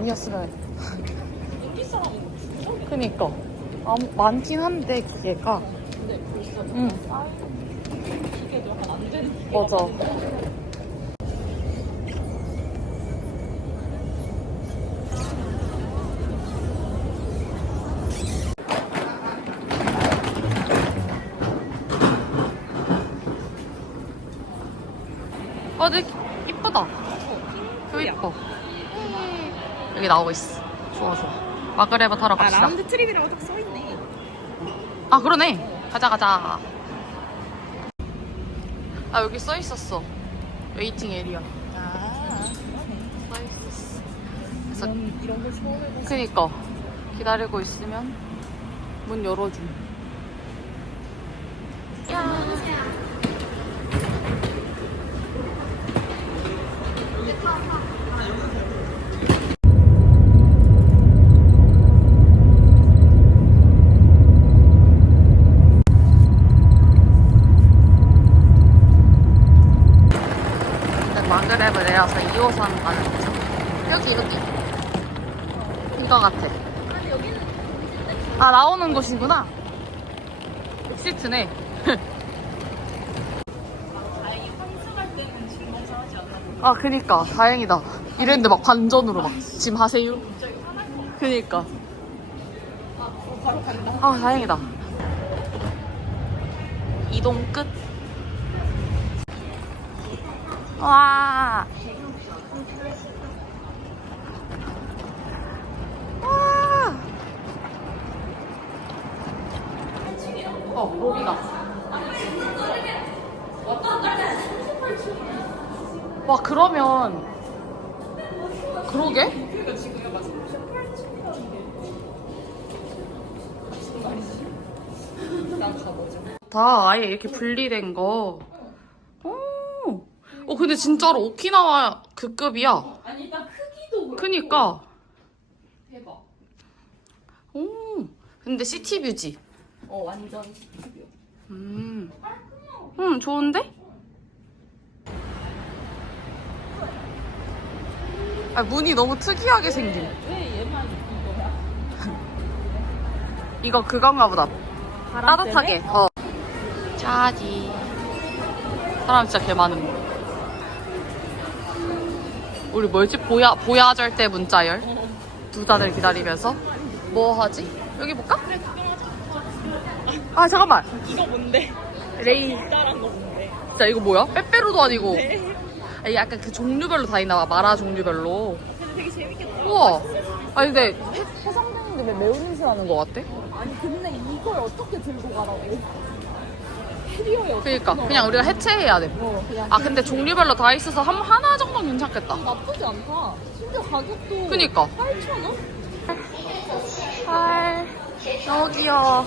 아니었으면. 그니까. 아, 많긴 한데, 기계가. 근데 벌써 응, 기계도 안 되는 기계 맞아. 어, 되게 이쁘다. 여기 이뻐. 여기 나오고 있어. 좋아, 좋아. 마그레바 타러 아 갑시다. 라운드 트립이라고 딱 써있네. 아 그러네. 가자 가자. 아 여기 써 있었어. 웨이팅 에리아 아써 있었어. 그래서 이런, 이런 걸 처음 해봐서 그니까. 기다리고 있으면 문 열어줌 근데 마그레브 내려서 2호선 가는 거죠. 여기 여기. 이거 같아. 아 나오는 곳이구나. 엑시트네. 아 그니까. 다행이다. 이랬는데 막 반전으로 막 짐 하세요? 그니까. 아 다행이다. 이동 끝. 와. 와. 어, 여기다. 와, 그러면. 그러게? 지금 약간 38층이라는 난 가보자 다 아예 이렇게 분리된 거. 오. 어, 근데 진짜로 오키나와 그 급이야. 아니 일단 크기도 그렇고 그니까. 대박 오. 근데 시티뷰지. 어 완전 TV야 음. 음, 좋은데? 아, 문이 너무 특이하게 생김. 왜 얘만 이거야? 이거 그건가 보다. 바람 따뜻하게. 어. 짜지. 사람 진짜 개 많은 거. 우리 뭐였지? 보야, 보야절 때 문자열. 두 다들 기다리면서. 뭐 하지? 여기 볼까? 아, 잠깐만. 이거 뭔데? 레이. 따란 거 뭔데? 진짜 이거 뭐야? 빼빼로도 아니고. 네. 아니, 약간 그 종류별로 다 있나 봐. 마라 종류별로. 근데 되게 재밌겠다 우와. 아니, 근데 해, 해상되는데 왜 매운 냄새 나는 것 같아? 아니 근데 이걸 어떻게 들고 가라고 캐리어에 어떻게 그니까. 넣어? 그냥 우리가 해체해야 돼. 어 그냥 아, 근데 종류별로 다 있어서 한, 하나 정도는 괜찮겠다. 나쁘지 않다 심지어 가격도 그니까. 8,000원? 헐. 너무 귀여워.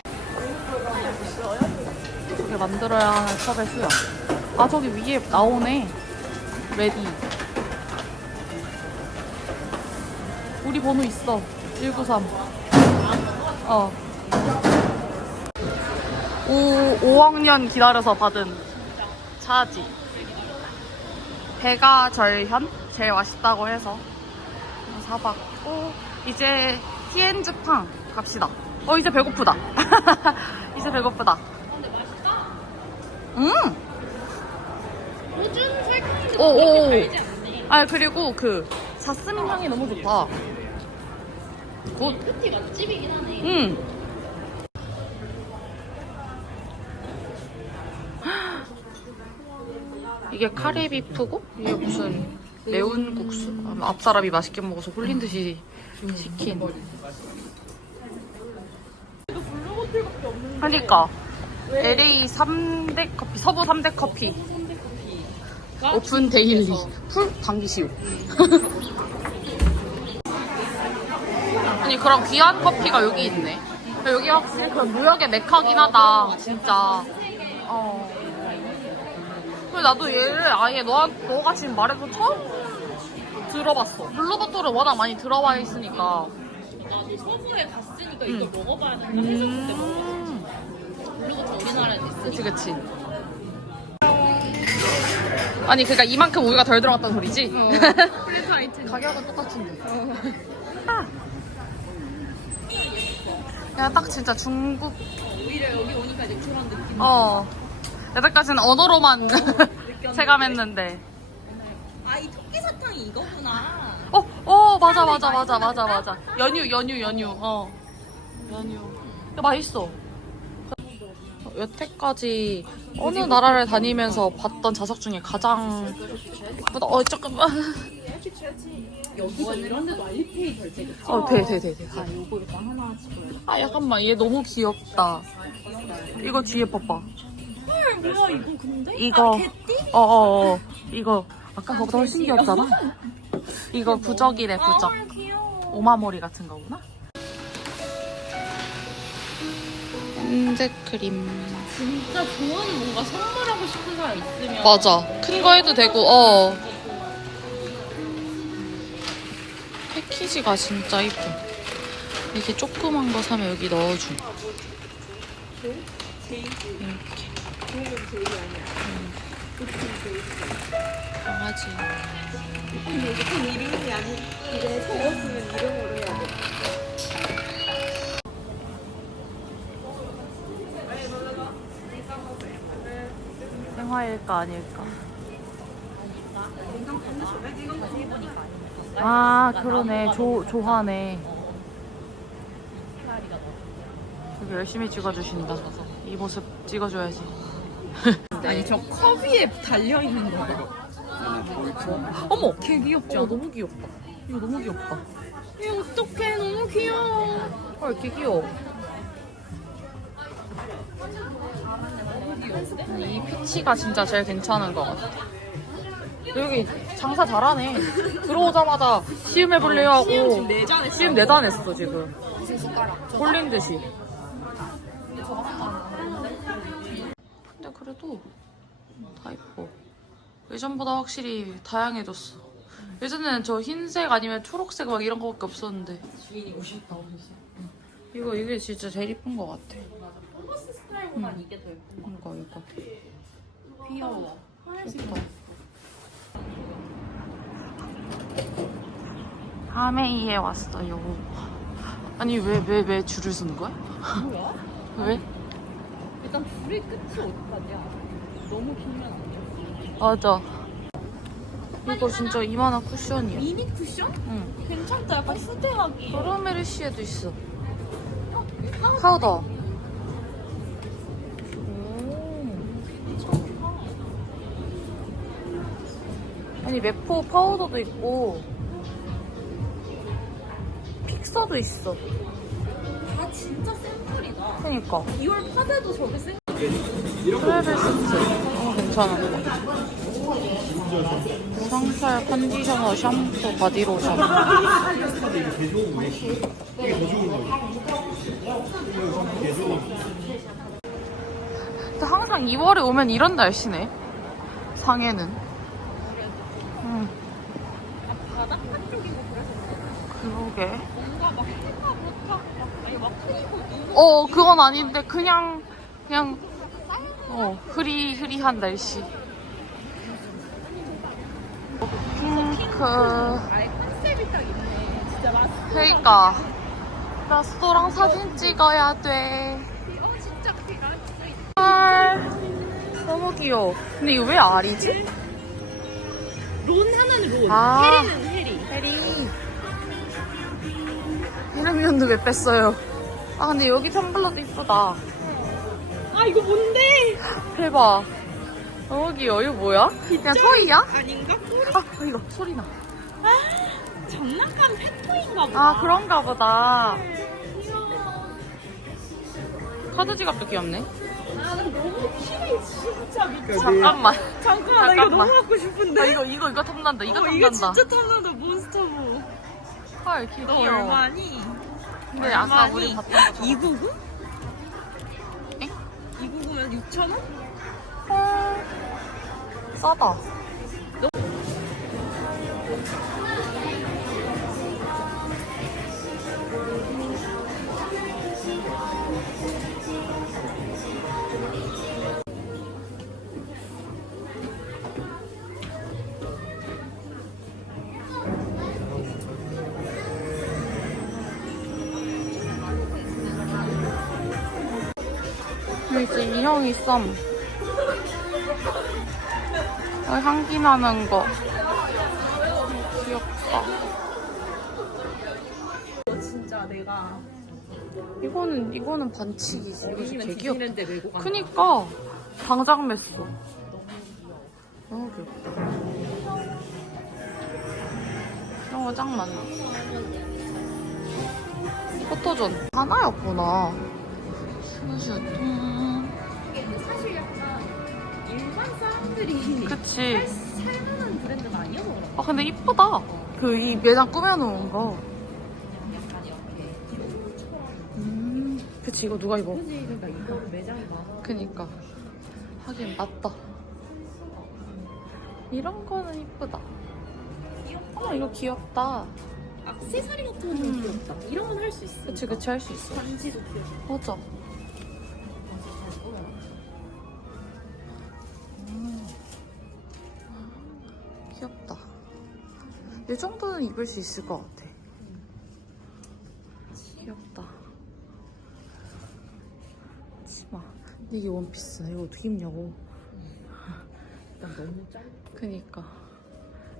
어떻게 만들어야 하는 컵의 수야. 아, 저기 위에 나오네. 레디. 우리 번호 있어. 193. 어. 5, 5학년 기다려서 받은 차지. 배가 절현? 제일 맛있다고 해서 사봤고, 이제 티엔즈팡 갑시다. 어, 이제 배고프다. 이제 배고프다. 음! 요즘 설탕이 오, 오, 오. 달지 않네 아, 그리고 그, 자스민 향이 너무 좋다. 굿. 끝이 맛집이긴 하네 응. 이게 카레비프고 이게 무슨 매운 국수? 아, 앞사람이 맛있게 먹어서 홀린 듯이 시킨. 블루보틀밖에 없는데 그러니까 LA 3대 커피, 서부 3대 커피 선대 커피가 오픈 데일리 풀 당기시오. 아니 그런 귀한 커피가 여기 있네. 여기 확실히 그 무역의 메카긴 하다. 진짜. 어. 근데 나도 얘를 아예 너, 너가 지금 말해서 처음 들어봤어. 블루버터를 워낙 많이 들어와 있으니까. 나도 서부에 갔으니까 음. 이걸 먹어봐야 돼. 한국 때 먹어봤지. 음. 블루버터 우리나라에 있으니까. 그치, 그치. 아니, 그니까 이만큼 우유가 덜 들어갔다는 소리지? 플랫화이트. 가격은 똑같은데. 아. 야, 딱 진짜 중국, 오히려 여기 오니까 이제 그런 느낌. 어. 여태까지는 언어로만 체감했는데. 아, 이 토끼 사탕이 이거구나. 어, 어, 맞아, 맞아, 맞아, 맞아, 맞아. 연유, 연유, 연유, 어. 연유. 야, 맛있어. 여태까지 어느 나라를 다니면서 봤던 자석 중에 가장 예쁘다. 어, 잠깐만. 여기가 이런 데도 알리페이 결제 어, 돼, 돼, 돼, 돼. 아, 요거 일단 하나 집어야 돼. 아, 잠깐만. 얘 너무 귀엽다. 이거 뒤에 봐봐. 헐, 뭐야, 이거 근데? 이거. 아, 개띠? 어어어. 이거. 아까 그거보다 훨씬 귀엽잖아? 이거 부적이래, 부적. 아, 귀여워. 오마머리 같은 거구나? 핸드크림. 진짜 좋은 뭔가 선물하고 싶은 사람 있으면. 맞아. 큰 거 해도 되고, 어. 패키지가 진짜 이뻐. 이렇게 조그만 거 사면 여기 넣어줌. 이렇게. 응. 강아지. 생화일까 아닐까? 아 그러네 조 조화네. 되게 열심히 찍어주신다. 이 모습 찍어줘야지. 아니, 저 컵 위에 달려 있는 거. 어머, 개 귀엽지? 어, 너무 귀엽다. 이거 너무 귀엽다. 이 어떡해, 너무 귀여워. 헐, 개 귀여워. 이 피치가 진짜 제일 괜찮은 것 같아. 여기 장사 잘하네. 들어오자마자 시음해 볼래요 하고 지금 내전에 시음 내단했어 지금. 홀린 듯이. 근데 그래도 다 이뻐. 예전보다 확실히 다양해졌어. 예전에는 저 흰색 아니면 초록색 막 이런 거밖에 없었는데. 주인이고 싶다, 그래서. 이거 이게 진짜 제일 이쁜 것 같아. 버스 스타일보단 이게 더 예쁜 거 이거 이거. 같아. 귀여워. 예쁘다. 하메이에 왔어요. 아니 왜 왜 왜 줄을 서는 거야? 뭐야? 왜? 일단 불의 끝이 어디까지야? 너무 길면 안 돼. 맞아. 이거 진짜 이만한 쿠션이야. 미니 쿠션? 응. 괜찮다. 약간 후대하기. 베르메르시에도 있어. 파우더. 아니 메포 파우더도 있고 픽서도 있어. 다 진짜 샘플이다. 그니까. 2월 파데도 저게 샘플. 트래블 세트. 어, 괜찮아. 무상살 컨디셔너, 샴푸, 바디로션. 근데 항상 2월에 오면 이런 날씨네. 상해는. 응. 그래서 그러게. 어, 그건 아닌데, 그냥, 그냥, 어, 흐리, 흐리한 날씨. 핑크. 그니까. 나 수도랑 사진 찍어야 돼. 헐. 너무 귀여워. 근데 이거 왜 알이지? 론 하나는 론. 아. 해리는 해리. 해리. 이름면도 왜 뺐어요? 아, 근데 여기 텀블러도 이쁘다. 아, 이거 뭔데? 대박. 너무 귀여워. 이거 뭐야? 그냥 토이야? 아닌가? 꼬리. 아, 이거 소리 나. 장난감 펫토인가 보다. 아, 그런가 보다. 카드 지갑도 귀엽네. 나는 너무 키리 진짜 미쳐. 잠깐만. 잠깐만, 나 이거 잠깐만. 너무 갖고 싶은데. 아, 이거, 이거, 이거 탐난다. 이거 어, 탐난다. 이거 진짜 탐난다, 몬스터보. 헐, 너 귀여워. 얼마니? 근데 아까 우리 봤던 거 299? 엥? 299면 6,000원? 헐. 싸다. 인형이 썸. 어, 향기 나는 거. 귀엽다. 이거 진짜 내가 이거는, 이거는 반칙이지. 이거 진짜 되게 귀엽다. 디즈니랜드 메고 간 크니까, 당장 맸어. 너무 귀엽다. 이런 거 짱 많네. 포토존. 하나였구나. 슈슈. 음. 일반 사람들이 그치. 살만한 브랜드는 아니어서 그런 아, 근데 이쁘다. 그, 이 매장 꾸며놓은 거. 약간 이렇게 음. 그치, 이거 누가 입어? 그지 그러니까 이거 매장이 많아 그니까. 하긴, 맞다. 이런 거는 이쁘다. 어, 이거 귀엽다. 액세서리 같은 건 음. 좀 귀엽다 이런 건 할 수 있어 그치, 그치, 할 수 있어. 반지도 귀엽다 맞아. 이 정도는 입을 수 있을 것 같아. 귀엽다. 치마. 근데 이게 원피스야. 이거 어떻게 입냐고. 일단 너무 짧 그니까.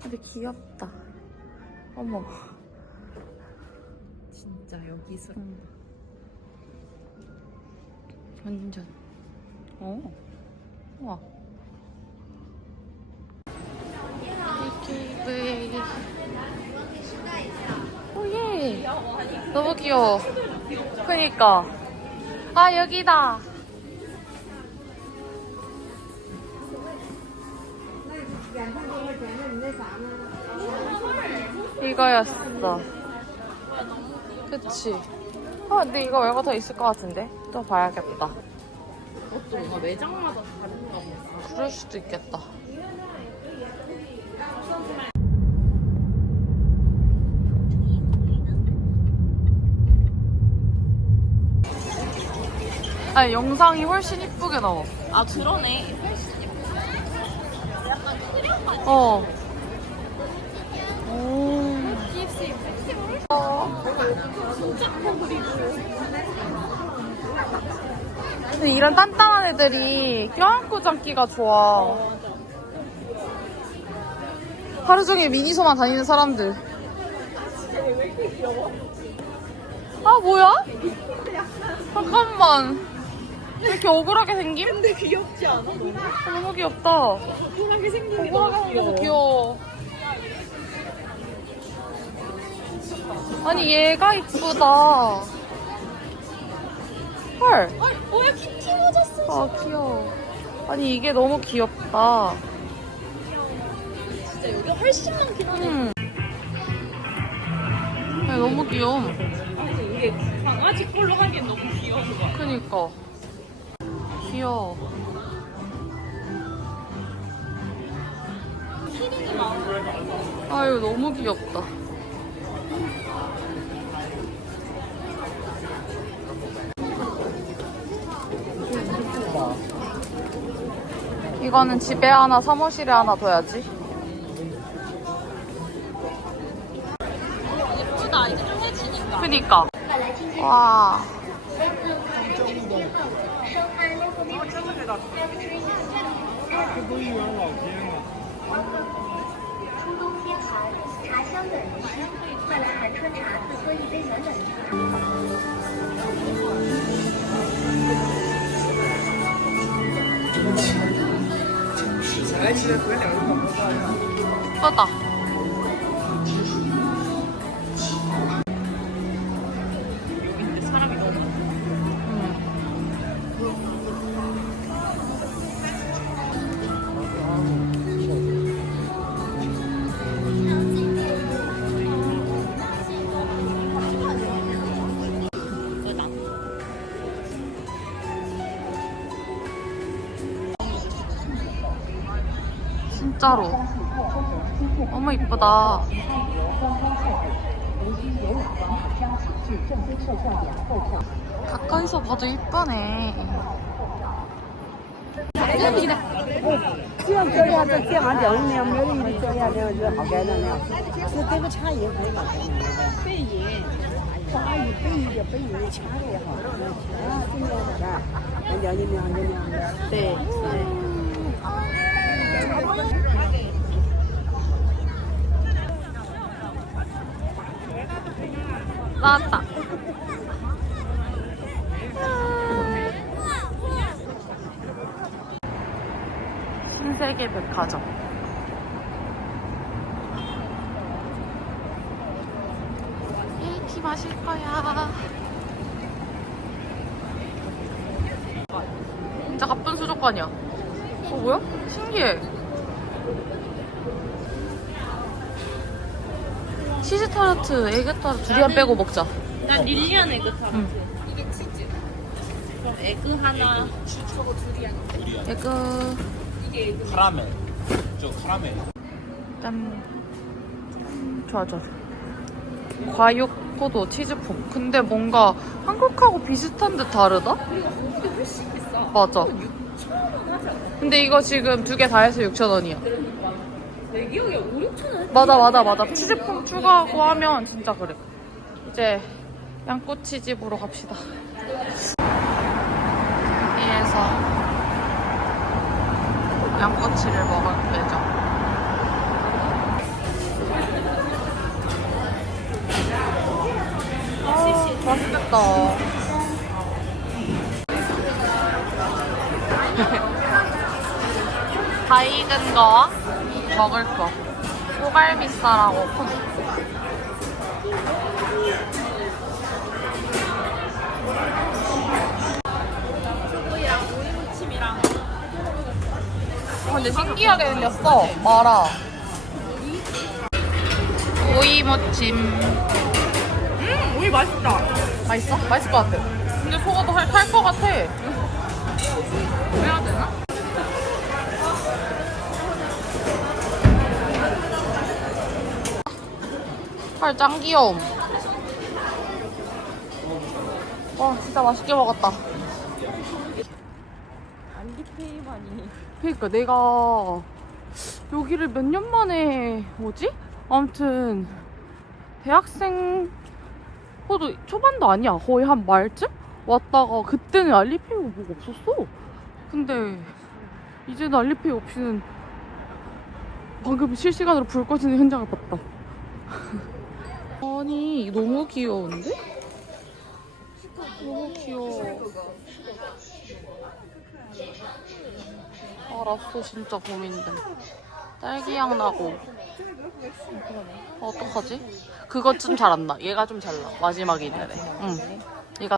근데 귀엽다. 어머. 진짜 여기서 응. 완전. 어. 우와. AKV. 오예. 너무 귀여워. 그니까. 아, 여기다. 이거였어. 그치. 아, 근데 이거 말고 더 있을 것 같은데? 또 봐야겠다. 그것도 뭔가 매장마다 다른가 보다 그럴 수도 있겠다. 아 영상이 훨씬 이쁘게 나와. 아 그러네 어. 오. 근데 이런 단단한 애들이 껴안고 잡기가 좋아. 하루 종일 미니소만 다니는 사람들. 아, 뭐야? 잠깐만. 왜 이렇게 억울하게 생김? 근데 귀엽지 않아? 너무 아, 너무 귀엽다. 편하게 생긴 게 억울하게 너무 생겨서 귀여워. 아니, 얘가 이쁘다. 헐. 아 뭐야 키티 모자 써 아, 귀여워. 아니, 이게 너무 귀엽다. 진짜 여기 훨씬 많긴 하네 음. 아니, 너무 귀여워. 아니 이게 강아지 걸로 하기엔 너무 귀여운 거야 그니까. 귀여워. 아유, 너무 귀엽다. 이거는 집에 하나, 사무실에 하나 둬야지. 예쁘다 이제 좀 해지니까 그니까. 와. 儿都一员老兵了。初冬天寒，茶香暖心，快来寒春茶喝一杯暖暖的。起来， 진짜로. 너무 이쁘다. 가까이서 봐도 이쁘네. 这 나왔다. 신세계 백화점. 케이크 마실 거야. 진짜 가쁜 수족관이야. 어, 뭐야? 신기해. 치즈 타르트, 에그 타르트 두리안 빼고 먹자. 난 릴리안 에그 타르트. 응. 이게 치즈. 그럼 에그 하나. 에그. 카라멜. 저 카라멜. 짠. 좋아, 좋아. 과육 포도 치즈폼. 근데 뭔가 한국하고 비슷한 듯 다르다? 맞아. 근데 이거 지금 두 개 다 해서 6,000원이야. 내 기억에 5, 6천 원. 맞아, 맞아, 맞아. 치즈폼 추가하고 하면 진짜 그래. 이제 양꼬치 집으로 갑시다. 여기에서 양꼬치를 먹을 예정. 아, 맛있겠다. 다 익은 거 먹을 거. 소갈비살하고 콩. 아, 근데 신기하게 생겼어. 마라. 오이 무침. 음, 오이 맛있다. 맛있어? 맛있을 것 같아. 근데 속아도 탈것 같아. 해야 되 나? 헐, 짱 귀여움. 와, 진짜 맛있게 먹었다. 안디페이만이. 그러니까 내가 여기를 몇 년 만에 뭐지? 아무튼 대학생 그래도 초반도 아니야 거의 한 말쯤 왔다가 그때는 알리페이가 뭐가 없었어 근데 이제는 알리페이 없이는 방금 실시간으로 불 꺼지는 현장을 봤다 아니 너무 귀여운데? 너무 귀여워 아, 라쏘 진짜 고민돼. 딸기향 나고. 어, 어떡하지? 그것 좀 잘 안 나. 얘가 좀 잘 나. 마지막에 있는 애. 응.